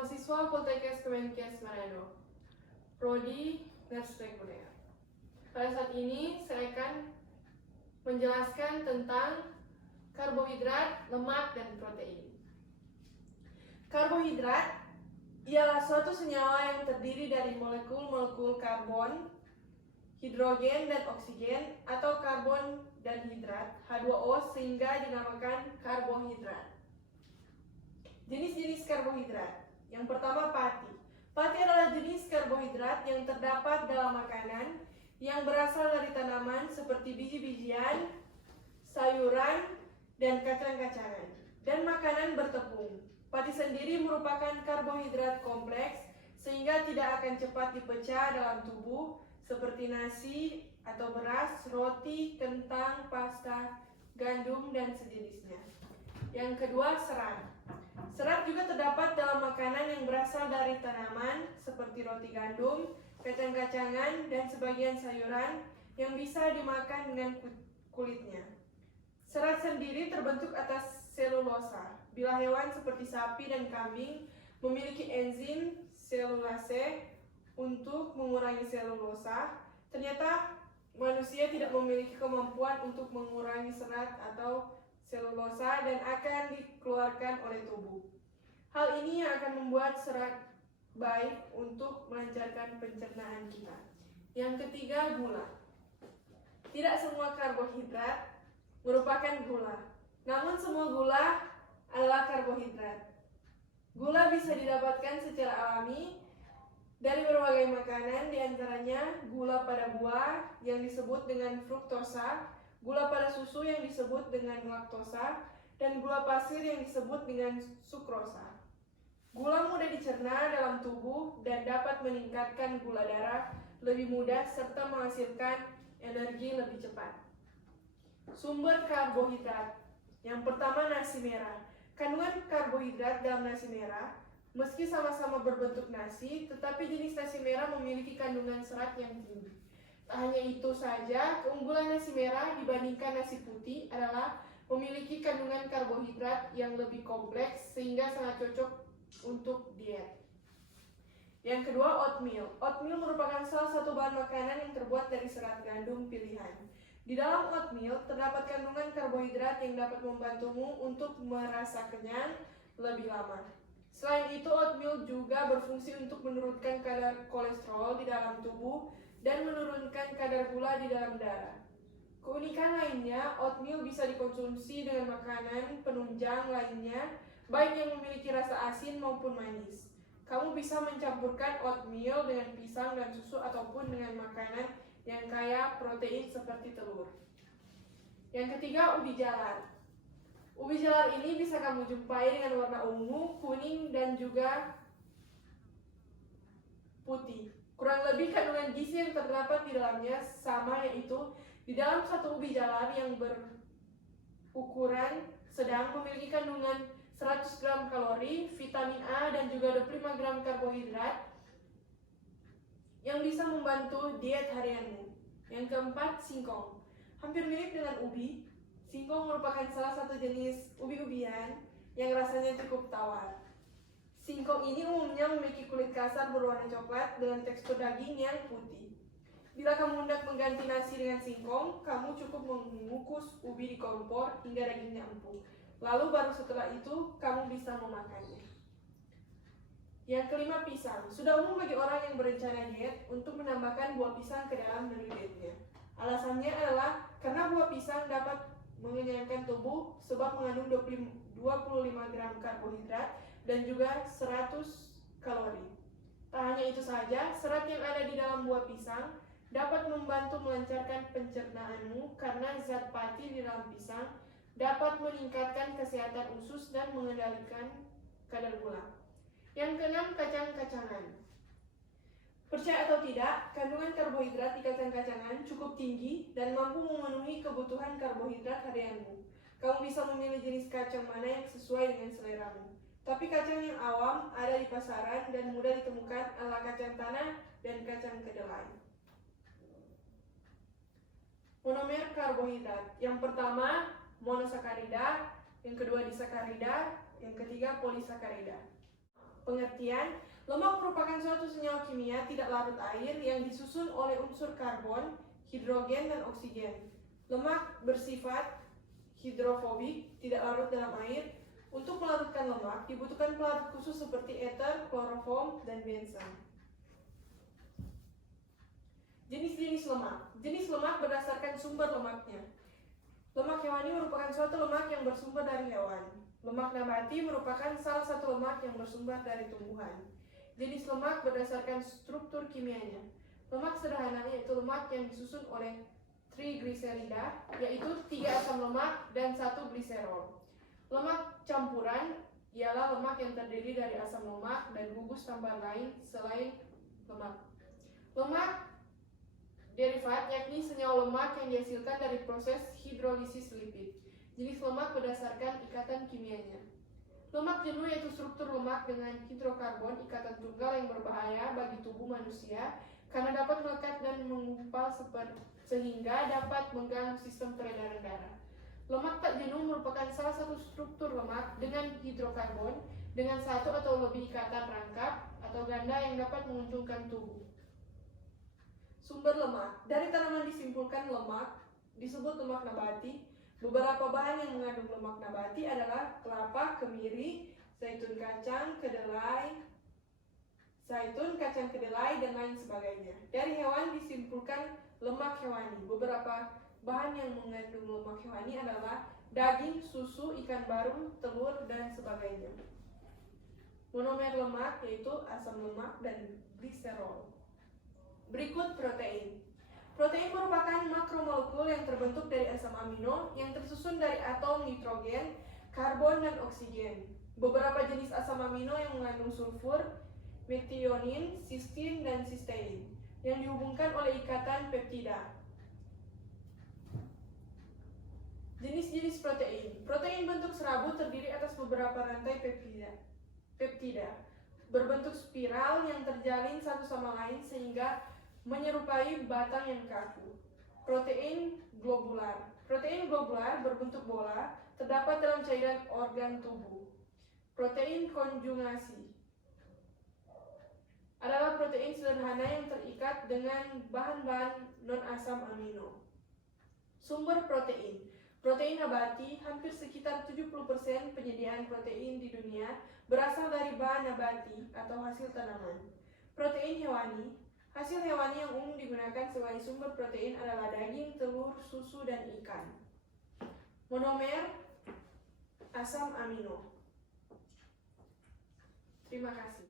mahasiswa Poltekkes Kemenkes Manado, Prodi Ners Reguler. Pada saat ini saya akan menjelaskan tentang karbohidrat, lemak, dan protein. Karbohidrat ialah suatu senyawa yang terdiri dari molekul-molekul karbon, hidrogen, dan oksigen, atau karbon dan hidrat, H2O, sehingga dinamakan karbohidrat. Jenis-jenis karbohidrat. Yang pertama, pati. Pati adalah jenis karbohidrat yang terdapat dalam makanan yang berasal dari tanaman seperti biji-bijian, sayuran, dan kacang-kacangan, dan makanan bertepung. Pati sendiri merupakan karbohidrat kompleks sehingga tidak akan cepat dipecah dalam tubuh seperti nasi atau beras, roti, kentang, pasta, gandum, dan sejenisnya. Yang kedua, serat. Serat juga terdapat dalam makanan yang berasal dari tanaman seperti roti gandum, kacang-kacangan, dan sebagian sayuran yang bisa dimakan dengan kulitnya. Serat sendiri terbentuk atas selulosa. Bila hewan seperti sapi dan kambing memiliki enzim selulase untuk mengurangi selulosa, ternyata manusia tidak memiliki kemampuan untuk mengurangi serat atau selulosa dan akan dikeluarkan oleh tubuh. Hal ini yang akan membuat serat baik untuk melancarkan pencernaan kita. Yang ketiga, gula. Tidak semua karbohidrat merupakan gula, namun semua gula adalah karbohidrat. Gula bisa didapatkan secara alami dari berbagai makanan, diantaranya gula pada buah yang disebut dengan fruktosa, gula pada susu yang disebut dengan laktosa, dan gula pasir yang disebut dengan sukrosa. Gula mudah dicerna dalam tubuh dan dapat meningkatkan gula darah lebih mudah serta menghasilkan energi lebih cepat. Sumber karbohidrat. Yang pertama, nasi merah. Kandungan karbohidrat dalam nasi merah, meski sama-sama berbentuk nasi, tetapi jenis nasi merah memiliki kandungan serat yang tinggi. Tak hanya itu saja, keunggulan nasi merah dibandingkan nasi putih adalah memiliki kandungan karbohidrat yang lebih kompleks sehingga sangat cocok untuk diet. Yang kedua, oatmeal. Oatmeal merupakan salah satu bahan makanan yang terbuat dari serat gandum pilihan. Di dalam oatmeal terdapat kandungan karbohidrat yang dapat membantumu untuk merasa kenyang lebih lama. Selain itu, oatmeal juga berfungsi untuk menurunkan kadar kolesterol di dalam tubuh dan menurunkan kadar gula di dalam darah. Keunikan lainnya, oatmeal bisa dikonsumsi dengan makanan penunjang lainnya, baik yang memiliki rasa asin maupun manis. Kamu bisa mencampurkan oatmeal dengan pisang dan susu ataupun dengan makanan yang kaya protein seperti telur. Yang ketiga, ubi jalar. Ubi jalar ini bisa kamu jumpai dengan warna ungu, kuning, dan juga putih. Kurang lebih kandungan gizi yang terdapat di dalamnya sama, yaitu di dalam satu ubi jalar yang berukuran sedang memiliki kandungan 100 gram kalori, vitamin A, dan juga 25 gram karbohidrat yang bisa membantu diet harianmu. Yang keempat, singkong. Hampir mirip dengan ubi, singkong merupakan salah satu jenis ubi-ubian yang rasanya cukup tawar. Singkong ini umumnya memiliki kulit kasar berwarna coklat dengan tekstur daging yang putih. Bila kamu hendak mengganti nasi dengan singkong, kamu cukup mengukus ubi di kompor hingga dagingnya empuk. Lalu baru setelah itu, kamu bisa memakannya. Yang kelima, pisang. Sudah umum bagi orang yang berencana diet untuk menambahkan buah pisang ke dalam menu dietnya. Alasannya adalah karena buah pisang dapat mengenyangkan tubuh sebab mengandung 25 gram karbohidrat dan juga 100 kalori. Tak hanya itu saja, serat yang ada di dalam buah pisang dapat membantu melancarkan pencernaanmu karena zat pati di dalam pisang dapat meningkatkan kesehatan usus dan mengendalikan kadar gula. Yang keenam, kacang-kacangan. Percaya atau tidak, kandungan karbohidrat di kacang-kacangan cukup tinggi dan mampu memenuhi kebutuhan karbohidrat harianmu. Kamu bisa memilih jenis kacang mana yang sesuai dengan seleramu. Tapi kacang yang awam ada di pasaran dan mudah ditemukan adalah kacang tanah dan kacang kedelai. Monomer karbohidrat. Yang pertama, monosakarida, yang kedua disakarida, yang ketiga polisakarida. Pengertian, lemak merupakan suatu senyawa kimia tidak larut air yang disusun oleh unsur karbon, hidrogen, dan oksigen. Lemak bersifat hidrofobik, tidak larut dalam air. Untuk melarutkan lemak, dibutuhkan pelarut khusus seperti ether, kloroform, dan benzen. Jenis-jenis lemak. Jenis lemak berdasarkan sumber lemaknya. Lemak hewani merupakan suatu lemak yang bersumber dari hewan. Lemak nabati merupakan salah satu lemak yang bersumber dari tumbuhan. Jenis lemak berdasarkan struktur kimianya. Lemak sederhana yaitu lemak yang disusun oleh trigliserida, yaitu 3 asam lemak dan 1 gliserol. Lemak campuran ialah lemak yang terdiri dari asam lemak dan gugus tambahan lain selain lemak. Lemak derivat yakni senyawa lemak yang dihasilkan dari proses hidrolisis lipid. Jenis lemak berdasarkan ikatan kimianya. Lemak jenuh yaitu struktur lemak dengan hidrokarbon ikatan tunggal yang berbahaya bagi tubuh manusia karena dapat melekat dan menggumpal sehingga dapat mengganggu sistem peredaran darah. Lemak tak jenuh merupakan salah satu struktur lemak dengan hidrokarbon dengan satu atau lebih ikatan rangkap atau ganda yang dapat menguntungkan tubuh. Sumber lemak. Dari tanaman disimpulkan lemak disebut lemak nabati. Beberapa bahan yang mengandung lemak nabati adalah kelapa, kemiri, zaitun, kacang kedelai, dan lain sebagainya. Dari hewan disimpulkan lemak hewani. Beberapa bahan yang mengandung lemak hewani adalah daging, susu, ikan baru, telur, dan sebagainya. Monomer lemak yaitu asam lemak dan gliserol. Berikut protein. Protein merupakan makromolekul yang terbentuk dari asam amino yang tersusun dari atom nitrogen, karbon, dan oksigen. Beberapa jenis asam amino yang mengandung sulfur, metionin, cysteine, dan cysteine yang dihubungkan oleh ikatan peptida. Jenis-jenis protein. Protein bentuk serabut terdiri atas beberapa rantai peptida berbentuk spiral yang terjalin satu sama lain sehingga menyerupai batang yang kaku. Protein globular. Protein globular berbentuk bola terdapat dalam cairan organ tubuh. Protein konjugasi adalah protein sederhana yang terikat dengan bahan-bahan non-asam amino. Sumber protein. Protein nabati, hampir sekitar 70% penyediaan protein di dunia berasal dari bahan nabati atau hasil tanaman. Protein hewani. Hasil hewani yang umum digunakan sebagai sumber protein adalah daging, telur, susu, dan ikan. Monomer asam amino. Terima kasih.